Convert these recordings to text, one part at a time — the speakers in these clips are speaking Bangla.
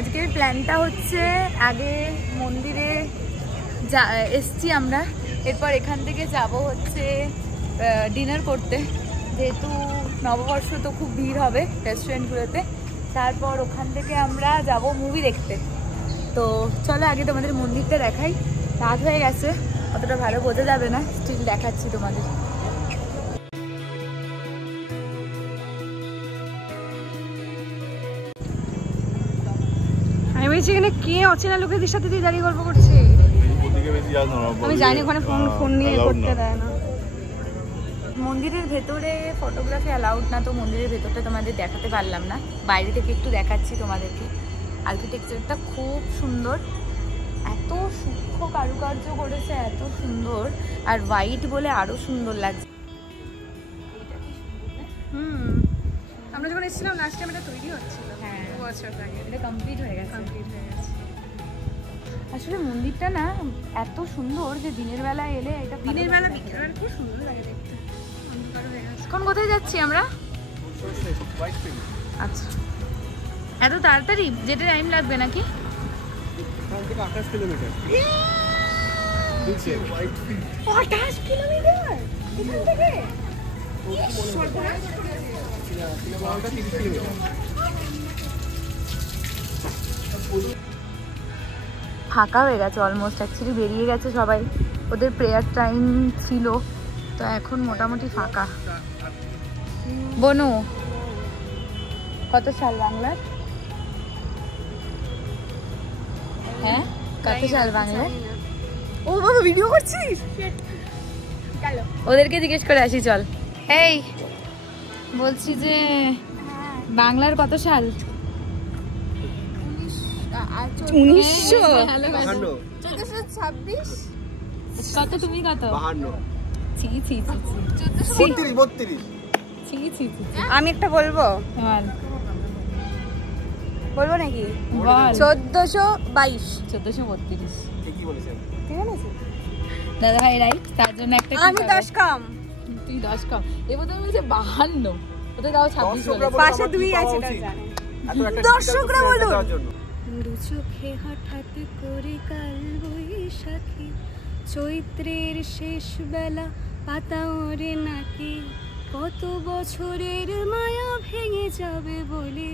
আজকের প্ল্যানটা হচ্ছে আগে মন্দিরে এসছি আমরা, এরপর এখান থেকে যাব হচ্ছে ডিনার করতে, যেহেতু নববর্ষ তো খুব ভিড় হবে রেস্টুরেন্টগুলোতে। তারপর ওখান থেকে আমরা যাব মুভি দেখতে। তো চলো আগে তোমাদের মন্দিরটা দেখাই। রাত হয়ে গেছে, অতটা ভালো বোঝা যাবে না, স্টিল দেখাচ্ছি তোমাদের। আমি বলছি এখানে কে অচেনা লোকেদের সাথে তুই দাঁড়িয়ে গল্প করছিস? আমি জানি ওখানে ফোন নিয়ে করতে দেয় না। মন্দিরের ভেতরে ফটোগ্রাফি অ্যালাউড না, তো মন্দিরের ভেতরটা তোমাদের দেখাতে পারলাম না, বাইরে থেকে একটু দেখাচ্ছি তোমাদেরকে। আর্কিটেকচারটা খুব সুন্দর, এত সূক্ষ্ম কারুকার্য করেছে, এত সুন্দর, আর হোয়াইট বলে আরো সুন্দর লাগছে। আমরা যখন এসেছিলাম লাস্ট টাইম এটা তৈরি হচ্ছিল। হ্যাঁ, 2 বছর আগে এটা কমপ্লিট হয়ে গেছে। আসলে মন্দিরটা না এত সুন্দর যে দিনের বেলা এলে এটা দিনের বেলা বিকেল বেলা খুব সুন্দর লাগে দেখতে। কোন কোথায় যাচ্ছি আমরা? আচ্ছা, এত তাড়াতাড়ি যেতে টাইম লাগবে নাকি? 28 কিলোমিটার। 28 কিলোমিটার এখান থেকে? ফাঁকা হয়ে গেছে অলমোস্ট, অ্যাকচুয়ালি বেরিয়ে গেছে সবাই, ওদের প্রেয়ার টাইম ছিল, তো এখন মোটামুটি ফাঁকা। বনু, কত সাল বাংলার? হ্যাঁ, কত সাল বাংলার? ও বাবা, ভিডিও করছিস? চলো ওদেরকে জিজ্ঞেস করে আসি, চল। এই বলছি যে বাংলার কত সাল? 1426। কত তুমি কত? 52। ছি ছি ছি 32। ছি ছি ছি। আমি একটা বলবো, বলবো নাকি? বল। 1422। 1432। ঠিকই বলেছেন। ঠিক আছে দাদা ভাই রাইট, তার জন্য একটা আমি 10 কম। তুই 10 কম। এবার তুমি বলছে 52, ওদের তাও 26 বলে। পাশে 2 আছে, এটা জানে। দর্শকরা বলুন। দু চোখে হঠাৎ করে কাল বৈশাখী, চৈত্রের শেষ বেলা পাতা ওরে নাকি, কত বছরের মায়া ভেঙে যাবে বলে,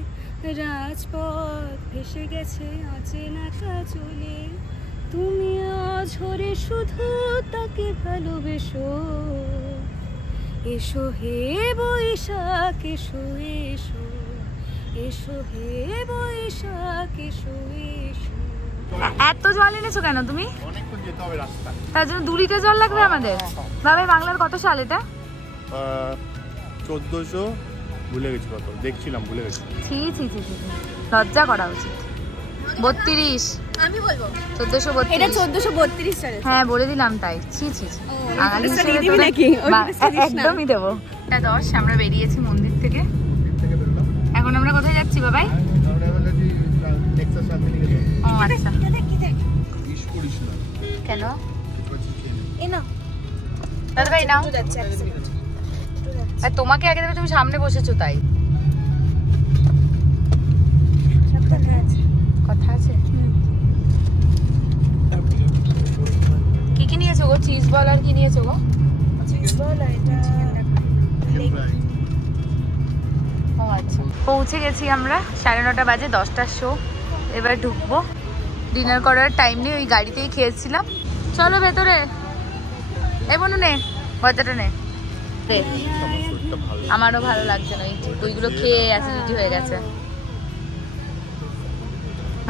রাজপথ ভেসে গেছে অচেনা কাজলে, তুমি অঝরে শুধু তাকে ভালোবেসো, এসো হে বৈশাখ এসো এসো, এসো হে বৈশাখ এসো এসো। এত জল এনেছো কেন তুমি? অনেকক্ষণ যেতে হবে রাস্তা, তার জন্য 2 লিটার জল লাগবে আমাদের। বাবা, বাংলার কত সাল এটা? 1400 ভুলে গেছি, কত দেখছিলাম ভুলে গেছি। ছি ছি ছি ছি, লজ্জা করা উচিত। 32। আমি বলবো 1432। এটা 1432 সালে। হ্যাঁ, বলে দিলাম তাই। ছি ছি ছি, বাঙালি এটা হিসেবে দিবি নাকি? একদমই দেবো। 10 আমরা বেরিয়েছি মন্দির থেকে। এখন আমরা কোথায় যাচ্ছি বাবাই? ও আচ্ছা, কেন? এই না দাদা ভাই নাও। যাচ্ছে আর তোমাকে আগে দেবে, তুমি সামনে বসেছো তাই। কথা আছে। কি কি নিয়েছো গো? চিজ বল আর কি নিয়েছো গো? ও আচ্ছা, পৌঁছে গেছি আমরা। 9:30 বাজে, 10টার শো। এবার ঢুকবো। ডিনার করার টাইম নেই, ওই গাড়িতেই খেয়েছিলাম। চলো ভেতরে। এই বনু নে, গজাটা নে। আমারও ভালো লাগছে না, ওইগুলো খেয়ে অ্যাসিডিটি হয়ে গেছে।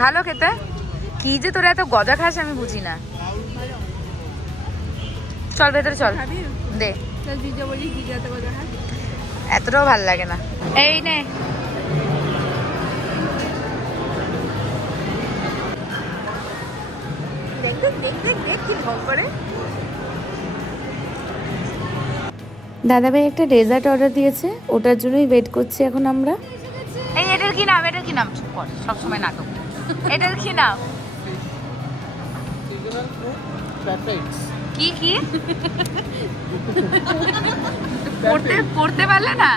ভালো খেতে, কি যে তোরা এত গজা খাস আমি বুঝি না। চল ভেতরে চল, দে। এতটাও ভাল লাগে না। এই নে, দাদাভাই একটা ডেজার্ট অর্ডার দিয়েছে, ওটার জন্যই ওয়েট করছি এখন আমরা। এই এটার কি নাম? এটার কি নাম? চুপ কর, সবসময় নাটক। এটার কি নাম? কি কি পড়তে পারলে না?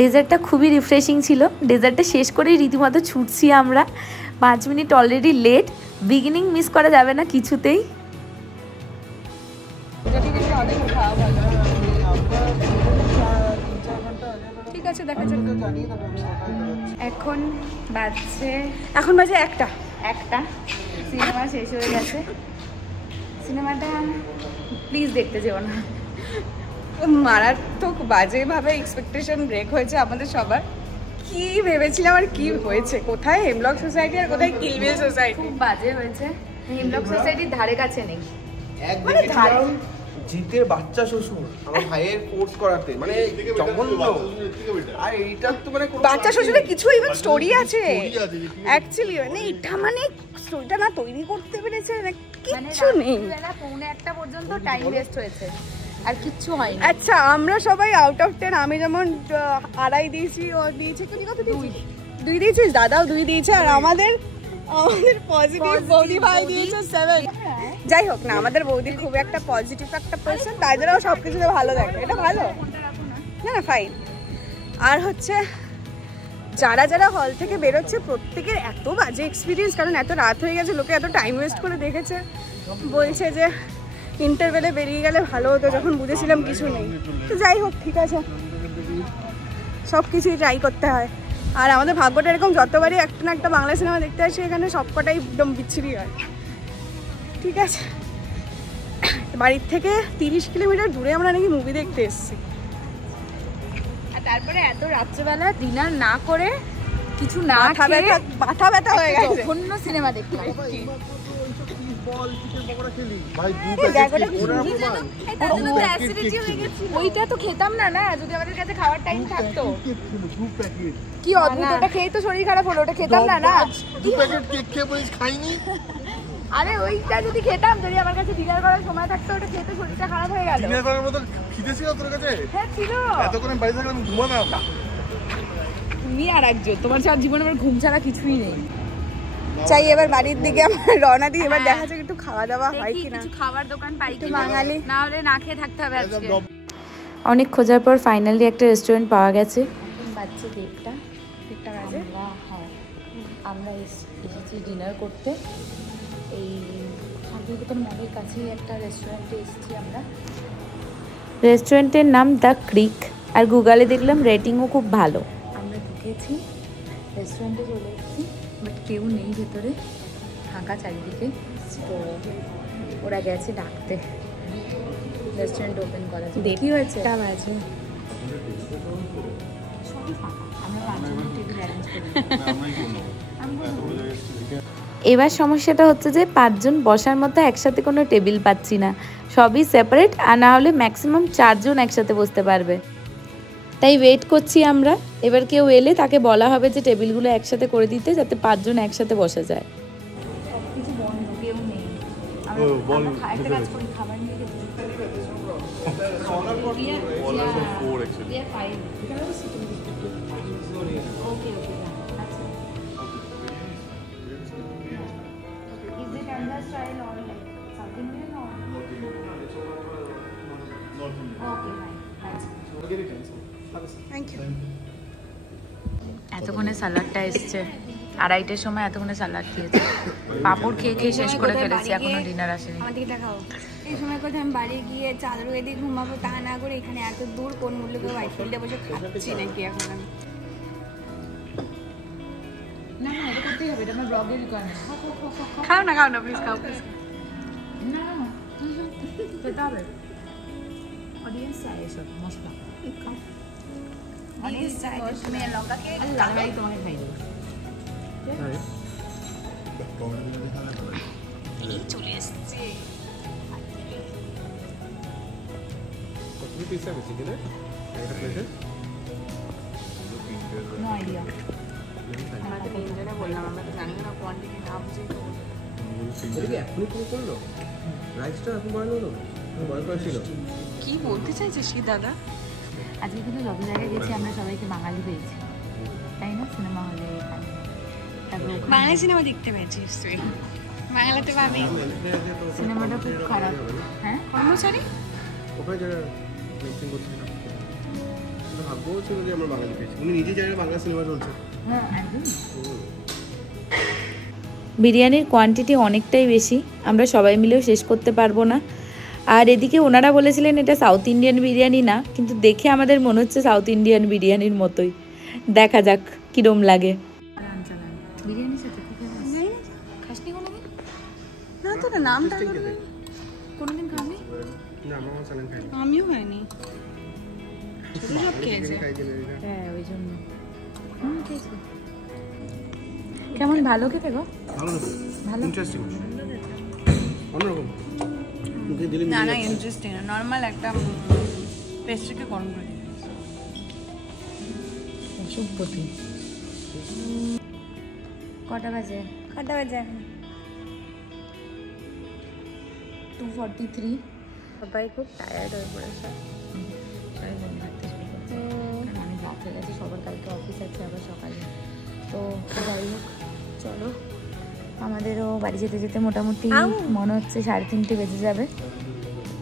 ডেজার্টটা খুবই রিফ্রেশিং ছিল। ডেজার্টটা শেষ করেই রীতিমতো ছুটছি আমরা। 5 minute already late. Beginning miss করা যাবে না কিছুতেই। ঠিক আছে, দেখা যাক। এখন বাজে একটা। সিনেমা শেষ হয়ে গেছে। সিনেমাটা প্লিজ দেখতে যেও না, মারাত্মক বাজেভাবে এক্সপেকটেশন ব্রেক হয়েছে আমাদের সবার। কি ভেবেছিলাম আর কি হয়েছে, কোথায় হেমলক সোসাইটি আর কোথায় কিলবিল সোসাইটি। খুব বাজে হয়েছে। হেমলক সোসাইটির ধারে কাছে নেই। মানে জিতের বাচ্চা শ্বশুর আমার ভাইয়ের কোর্স করাতে, মানে জঘন্য। আর এইটা তো মানে বাচ্চা শ্বশুরের কিছু ইভেন স্টোরি আছে অ্যাকচুয়ালি, মানে এটা মানে স্টোরিটা না তৈরি করতে পেরেছে না, কিচ্ছু নেই। পৌনে 1টা পর্যন্ত টাইম ওয়েস্ট হয়েছে, আর কিচ্ছু হয়নি। আচ্ছা, আমরা সবাই আউট অফ 10, আমি যেমন 2.5 দিয়েছি, ও দিয়েছে কত দিয়েছিস? 2 দিয়েছিস, দাদাও 2 দিয়েছে, আর আমাদের পজিটিভ বৌদি ভাই দিয়েছে 7। যাই হোক না, আমাদের বৌদি খুব একটা পজিটিভ একটা পার্সন, তাই জন্য সব কিছুতে ভালো দেখে। এটা ভালো না, ফাইন। আর হচ্ছে যারা যারা হল থেকে বেরোচ্ছে প্রত্যেকের এত বাজে এক্সপিরিয়েন্স, কারণ এত রাত হয়ে গেছে, লোকে এত টাইম ওয়েস্ট করে দেখেছে। বলছে যে ইন্টারভেলে বেরিয়ে গেলে ভালো হতো, যখন বুঝেছিলাম কিছু নেই। তো যাই হোক, ঠিক আছে, সব কিছুই ট্রাই করতে হয়। আর আমাদের ভাগ্যটা এরকম, যতবারই একটা না একটা বাংলা সিনেমা দেখতে আসি এখানে সবকটাই একদম বিচ্ছিরি হয়। ঠিক আছে, বাড়ির থেকে 30 কিলোমিটার দূরে আমরা নাকি মুভি দেখতে এসেছি, আর তারপরে এত রাত্রেবেলা ডিনার না করে কিছু না মাথা ব্যথা হয়ে গেছে, অন্য সিনেমা দেখতে। ওইটা তো খেতাম না, যদি আমাদের কাছে খাওয়ার টাইম থাকতো। কি অদ্ভুত, ওটা খেয়ে তো শরীর খারাপ হলো, ওটা খেতাম না। আরে ওইটা যদি খেতাম, যদি আমার কাছে ডিনার করার সময় থাকতো, ওটা খেতে শরীরটা খারাপ হয়ে গেল। ডিনার করার মতো খিদে ছিল তোর কাছে? হ্যাঁ ছিল। এতক্ষণ বাড়ি থাকলাম ঘুমাতাম। তুমি আর একজন, তোমার সারা জীবনে আমার ঘুম ছাড়া কিছুই নেই। চাই এবার বাড়ির দিকে আমরা রওনা দিই। এবার দেখা যাক একটু খাওয়া দাওয়া হয় কিনা, কিছু খাবার দোকান পাই কি বাঙালি, না হলে না খেয়ে থাকতে হবে আজকে। অনেক খোঁজার পর ফাইনালি একটা রেস্টুরেন্ট পাওয়া গেছে। বাচ্চা দেড়টা বাজে, আমরা এসেছি ডিনার করতে। এই শান্তিনিকেতন মলের কাছেই একটা রেস্টুরেন্টে এসেছি আমরা। রেস্টুরেন্টের নাম দ্য ক্রিক, আর গুগলে দেখলাম রেটিংও খুব ভালো। আমরা ঢুকেছি, রেস্টুরেন্টে চলে এসেছি, বাট কেউ নেই ভেতরে, ফাঁকা চারিদিকে। তো ওরা গেছে ডাকতে রেস্টুরেন্ট ওপেন করা। দেখি হয়েছে বাজে, সবই ফাঁকা। আমরা 5 জনের টেবিল অ্যারেঞ্জ করি। এবার সমস্যাটা হচ্ছে যে 5 জন বসার মতো একসাথে কোনো টেবিল পাচ্ছি না, সবই সেপারেট, আর না হলে ম্যাক্সিমাম 4 জন একসাথে বসতে পারবে। তাই ওয়েট করছি আমরা, এবার কেউ এলে তাকে বলা হবে যে টেবিলগুলো একসাথে করে দিতে, যাতে 5 জন একসাথে বসা যায়। সবকিছু বন্ধ, কেউ নেই। একটা কাজ করি, খাবার নিয়ে খেতে। এতক্ষণে স্যালাডটা এসছে, 2:30টার সময় এতক্ষণে স্যালাড দিয়েছে। পাপড় খেয়ে খেয়ে শেষ করে ফেলেছি, এখনো ডিনার আসেনি। আমার দিকে দেখাও। এই সময় কোথায় আমি বাড়ি গিয়ে চাদর গায়ে দিয়ে ঘুমাবো, তা না করে এখানে এত দূর কোন মূল্যে কেউ আইফিল্ডে বসে খাচ্ছি নাকি এখন আমি। না না, এটা করতেই হবে, এটা আমার ব্লগের রিকোয়ারমেন্ট। খাও না প্লিজ, খাও প্লিজ। না না, খেতে হবে। অডিয়েন্স চাই এসব মশলা। অনেক চাই, তুমি লঙ্কা খেয়ে লালবাড়ি তোমাকে খাই দেবো। চলে এসছে। No idea. আমাদের 3 জনে বললাম, আমরা তো জানি না কোয়ান্টিটি, না বুঝে কি বলতে চাইছিস কি দাদা? আজকে কিন্তু যত জায়গায় গেছি আমরা সবাইকে বাঙালি পেয়েছি, তাই না? সিনেমা হলে, বাংলা সিনেমা দেখতে পেয়েছিস তুই? বাংলাতে পাবি। সিনেমাটা খুব খারাপ। হ্যাঁ, কর্মচারী ওখানে যারা মেনশন করছে না, বলছিল যে আমরা বাঙালি পেয়েছি, উনি নিজে জানেন বাংলা সিনেমা চলছে। হ্যাঁ একদম। বিরিয়ানির কোয়ান্টিটি অনেকটাই বেশি, আমরা সবাই মিলেও শেষ করতে পারবো না। আর এদিকে ওনারা বলেছিলেন এটা সাউথ ইন্ডিয়ান বিরিয়ানি না, কিন্তু দেখে আমাদের মনে হচ্ছে সাউথ ইন্ডিয়ান বিরিয়ানির মতোই। দেখা যাক কিরম লাগে। বিরিয়ানির সাথে কি খাসনি কোনোদিন? না তো না, নামটা কোনোদিন খাওনি? না, আমরা সালান খাইনি। আমিও খাইনি, সব খেয়েছে। হ্যাঁ ওই জন্য খেয়েছি। কেমন ভালো খেতে গো? ভালো না, ভালো ইন্টারেস্টিং, অন্যরকম। মুখে দিলে না না ইন্টারেস্টিং না, নর্মাল একটা পেস্ট্রিকে গরম করে দিয়েছে। অসভ্যতি। কটা বাজে? কটা বাজে এখন? 2:43। সবাই খুব টায়ার্ড হয়ে পড়েছে। সবাই মনে রাখতে শুরু করছে, কারণ অনেক রাত হয়ে গেছে, সবার কালকে অফিস আছে আবার সকালে। তো যাই হোক, চলো আমাদেরও বাড়ি যেতে যেতে মোটামুটি মনে হচ্ছে 3:30 বেজে যাবে।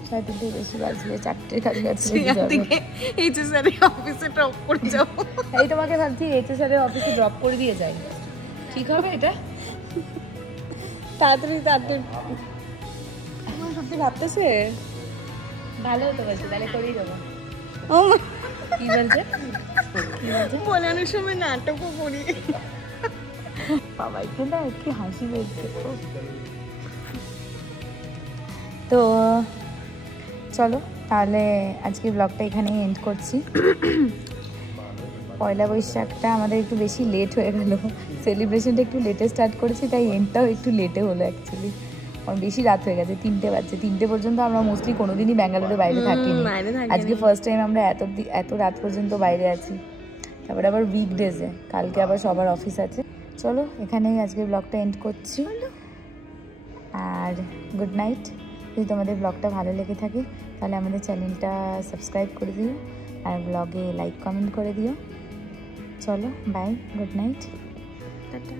3:30 বেশি বাজলে 4টের কাছাকাছি বেজে যাবে। এইচএসআর অফিসে ড্রপ করে যাও। এই তোমাকে ভাবছি এইচএসআর অফিসে ড্রপ করে দিয়ে যাই, ঠিক হবে এটা? তাড়াতাড়ি তাড়াতাড়ি তোমার সত্যি ভাবতেছে ভালো হতো বলছে, তাহলে করেই দেবো। ও কি বলছে? কি বলছে? বলে অনেক সময় নাটকও করি। সবাইকে না কি হাসি পেয়েছে। তো চলো তাহলে আজকে ব্লগটা এখানেই এন্ড করছি। পয়লা বৈশাখটা আমাদের একটু বেশি লেট হয়ে গেল, সেলিব্রেশনটা একটু লেটে স্টার্ট করেছি, তাই এন্ডটাও একটু লেটে হলো অ্যাকচুয়ালি। বেশি রাত হয়ে গেছে, 3টে বাজছে। 3টে পর্যন্ত আমরা মোস্টলি কোনোদিনই ব্যাঙ্গালোরের বাইরে থাকিনি, আজকে ফার্স্ট টাইম আমরা এত রাত পর্যন্ত বাইরে আছি। তারপরে আবার উইকডেজে, কালকে আবার সবার অফিস আছে। চলো এখানেই আজকে ব্লগটা এন্ড করছি, আর গুড নাইট। যদি তোমাদের ব্লগটা ভালো লেগে থাকে তাহলে আমাদের চ্যানেলটা সাবস্ক্রাইব করে দিও, আর ব্লগে লাইক কমেন্ট করে দিও। চলো বাই, গুড নাইট, টাটা।